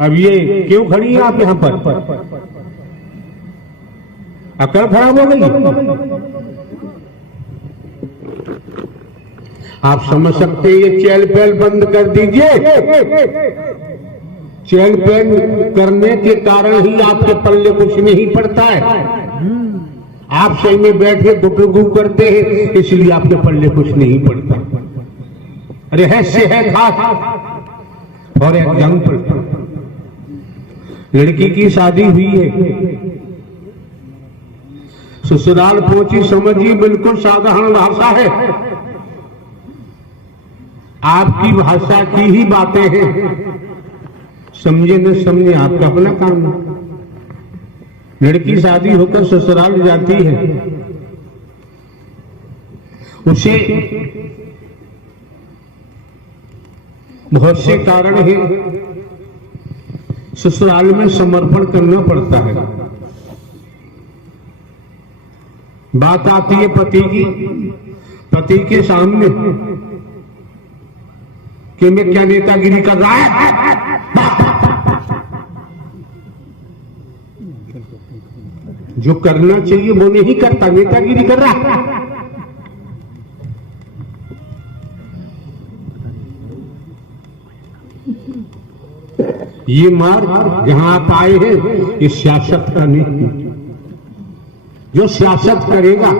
अब ये क्यों खड़ी है आप यहां पर? अकल खराब हो गई। आप समझ सकते हैं, ये चहल पहल बंद कर दीजिए। चहल पहल करने के कारण ही आपके पल्ले कुछ नहीं पड़ता है। आप सही में बैठ के गुटगु करते हैं, इसलिए आपके पल्ले कुछ नहीं पड़ता। रहस्य है खास। और एग्जाम्पल, लड़की की शादी हुई है, ससुराल पहुंची, समझिए बिल्कुल साधारण भाषा है, आपकी भाषा की ही बातें हैं, समझे न समझे आपका अपना काम है। लड़की शादी होकर ससुराल जाती है, उसे बहुत से कारण है, ससुराल में समर्पण करना पड़ता है। बात आती है पति की, पति के सामने कि मैं क्या नेतागिरी कर रहा है, जो करना चाहिए वो नहीं करता, नेतागिरी कर रहा है। ये मार्ग जहां आप आए हैं, ये सियासत का नहीं। जो सियासत करेगा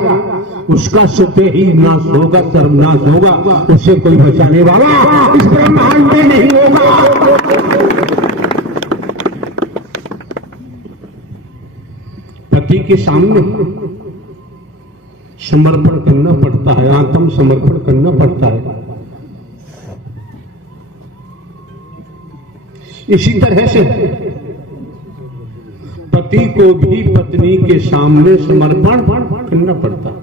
उसका सत्य ही नाश होगा, सर्वनाश होगा, उससे कोई बचाने वाला इस ब्रह्मांड में नहीं होगा। पति के सामने समर्पण करना पड़ता है, आत्म समर्पण करना पड़ता है। इसी तरह से पति को भी पत्नी के सामने समर्पण करना पड़ता है।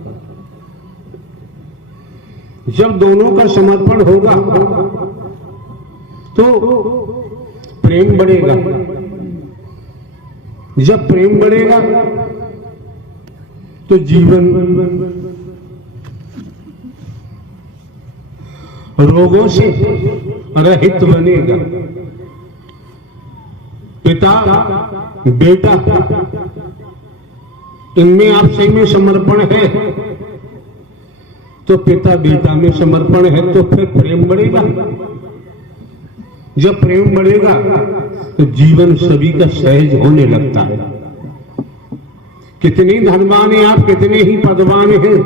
जब दोनों का समर्पण होगा तो प्रेम बढ़ेगा, जब प्रेम बढ़ेगा तो जीवन रोगों से रहित बनेगा। पिता बेटा इनमें आप सही में समर्पण है तो पिता बेटा में समर्पण है तो फिर प्रेम बढ़ेगा। जब प्रेम बढ़ेगा तो जीवन सभी का सहज होने लगता है। कितनी धनवान है आप, कितने ही पदवान हैं,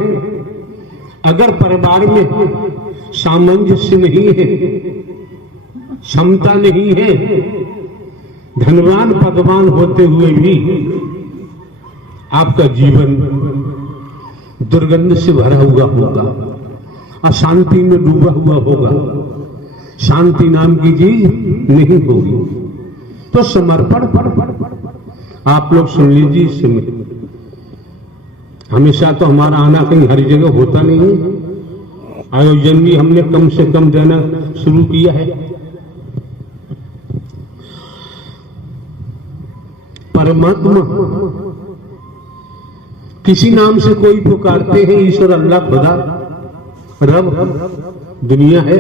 अगर परिवार में सामंजस्य नहीं है, क्षमता नहीं है, धनवान पदवान होते हुए भी आपका जीवन दुर्गंध से भरा हुआ होगा, अशांति में डूबा हुआ होगा, शांति नाम की चीज नहीं होगी। तो समर्पण आप लोग सुन लीजिए, इसमें हमेशा तो हमारा आना कहीं हर जगह होता नहीं है। आयोजन भी हमने कम से कम देना शुरू किया है। परमात्मा किसी नाम से कोई पुकारते हैं, ईश्वर, अल्लाह, खुदा, रब, दुनिया है,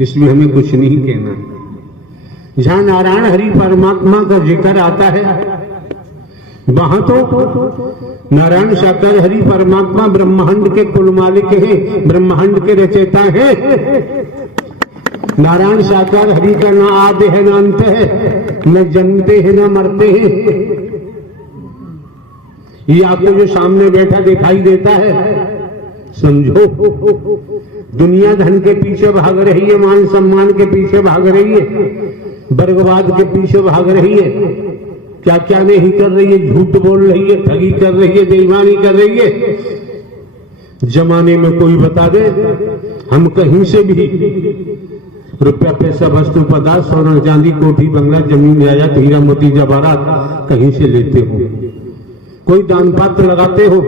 इसमें हमें कुछ नहीं कहना है। जहां नारायण हरि परमात्मा का जिक्र आता है वहां तो नारायण साकार हरि परमात्मा ब्रह्मांड के कुल मालिक हैं, ब्रह्मांड के रचयिता हैं। नारायण साकार हरि का ना आदि है ना अंत है, न जन्मते हैं न मरते हैं। ये आपको जो सामने बैठा दिखाई देता है, समझो दुनिया धन के पीछे भाग रही है, मान सम्मान के पीछे भाग रही है, वर्गवाद के पीछे भाग रही है, क्या क्या नहीं कर रही है, झूठ बोल रही है, ठगी कर रही है, बेईमानी कर रही है। जमाने में कोई बता दे हम कहीं से भी रुपया पैसा वस्तु पदार्थ सोना चांदी कोठी बंगला जमीन जायदाद हीरा मोती जवाहरात कहीं से लेते हो, कोई दान पात्र लगाते हो,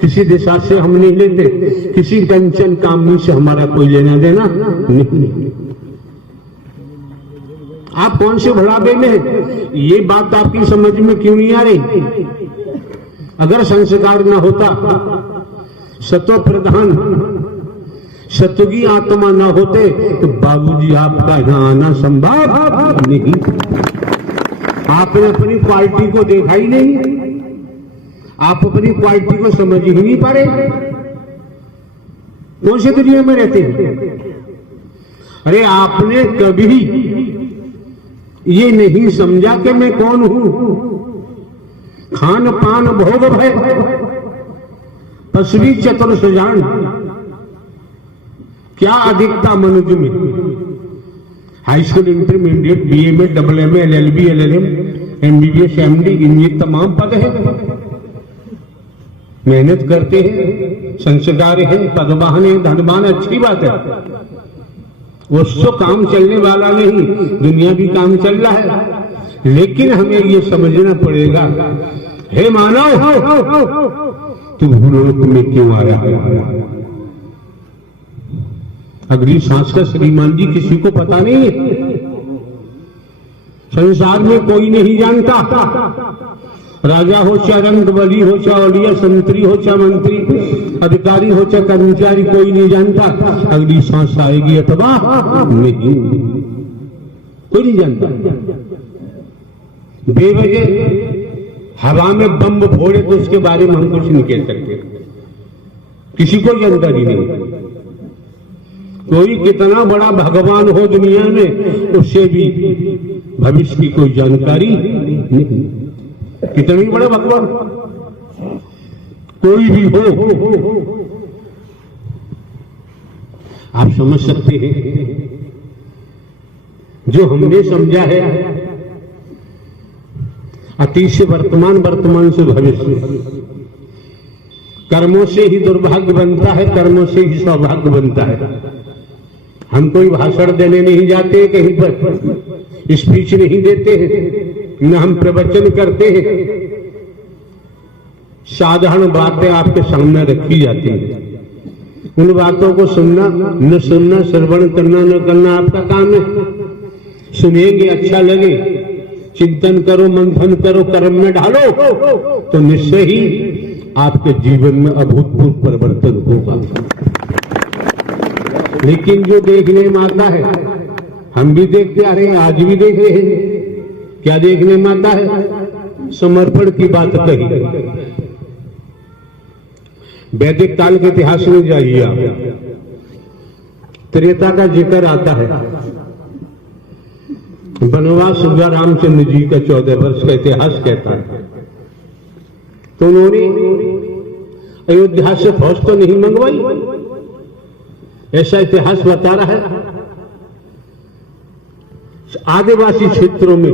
किसी दिशा से हम नहीं लेते, किसी कंचन कामनी से हमारा कोई लेना देना नहीं। आप कौन से भड़ावे में हैं? ये बात आपकी समझ में क्यों नहीं आ रही? अगर संस्कार न होता, सतो प्रधान सत्य की आत्मा न होते तो बाबूजी आपका यहाँ आना संभव नहीं। आपने अपनी क्वालिटी को देखा ही नहीं, आप अपनी क्वालिटी को समझ ही नहीं पा रहे। कौन सी दुनिया में रहते हैं? अरे आपने कभी ये नहीं समझा कि मैं कौन हूं। खान पान भोग भय पसवी चतुर सजान, क्या अधिकता मनुष्य में। हाई स्कूल, इंटरमीडिएट, बीए में, double MA, LLB, LLM, MBBS, MD, ये तमाम पद है। मेहनत करते हैं, संस्कार है, पदवान है, धनवान, अच्छी बात है। वो तो काम चलने वाला नहीं, दुनिया भी काम चल रहा है। लेकिन हमें ये समझना पड़ेगा, हे मानव, तू भूलोक में क्यों आया है? अगली सांस का श्रीमान जी किसी को पता नहीं है। संसार में कोई नहीं जानता। राजा हो चाहे रंग बली हो चाहे औलिया संतरी हो चाहे मंत्री अधिकारी हो चाहे कर्मचारी, कोई नहीं जानता अगली सांस आएगी अथवा नहीं, कोई नहीं जानता। बेवजह हवा में बम फोड़े तो उसके बारे में हम कुछ नहीं कह सकते, किसी को जानकारी नहीं। कोई कितना बड़ा भगवान हो दुनिया में, उससे भी भविष्य की कोई जानकारी नहीं। कितने बड़े भगवान कोई भी हो, आप समझ सकते हैं। जो हमने समझा है अतीत से वर्तमान, वर्तमान से भविष्य, कर्मों से ही दुर्भाग्य बनता है, कर्मों से ही सौभाग्य बनता है। हम कोई भाषण देने नहीं जाते, कहीं पर स्पीच नहीं देते हैं, न हम प्रवचन करते हैं। साधारण बातें आपके सामने रखी जाती हैं, उन बातों को सुनना न सुनना, श्रवण करना न करना आपका काम है। सुनेंगे, अच्छा लगे, चिंतन करो, मंथन करो, कर्म में डालो, तो निश्चय ही आपके जीवन में अभूतपूर्व परिवर्तन होगा। लेकिन जो देखने में आता है, हम भी देखते आ रहे हैं, आज भी देख रहे हैं, क्या देखने में आता है? समर्पण की बात कही। वैदिक काल के इतिहास में जाइए आप, त्रेता का जिक्र आता है। वनवास हुआ रामचंद्र जी का 14 वर्ष का इतिहास कहता है। तो उन्होंने अयोध्या से फौज तो नहीं मंगवाई, ऐसा इतिहास बता रहा है। आदिवासी क्षेत्रों में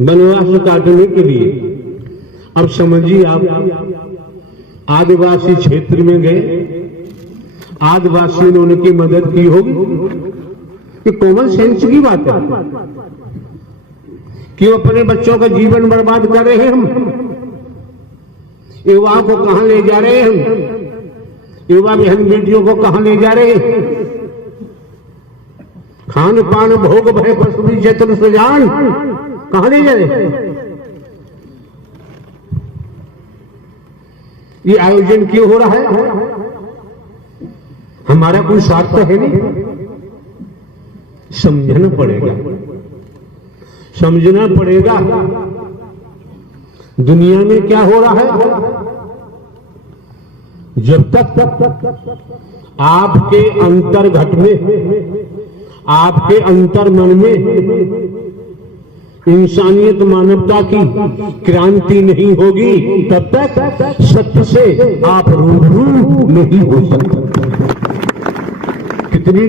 वनवास काटने के लिए, अब समझिए आप आदिवासी क्षेत्र में गए, आदिवासियों ने उनकी मदद की होगी। ये कॉमन सेंस की बात है। क्यों अपने बच्चों का जीवन बर्बाद कर रहे हैं हम? युवा को कहां ले जा रहे हैं हम? युवा बहन बेटियों को कहां ले जा रहे हैं? खान पान भोग भय पसवी चतुर सुजान, कहां ले जा रहे हैं? ये आयोजन क्यों हो रहा है? हमारा कोई स्वार्थ है नहीं। समझना पड़ेगा, समझना पड़ेगा दुनिया में क्या हो रहा है। जब तक आपके अंतर्घट में, आपके अंतर मन में इंसानियत मानवता की क्रांति नहीं होगी, तब तक सत्य से आप रूबरू नहीं हो सकते। कितनी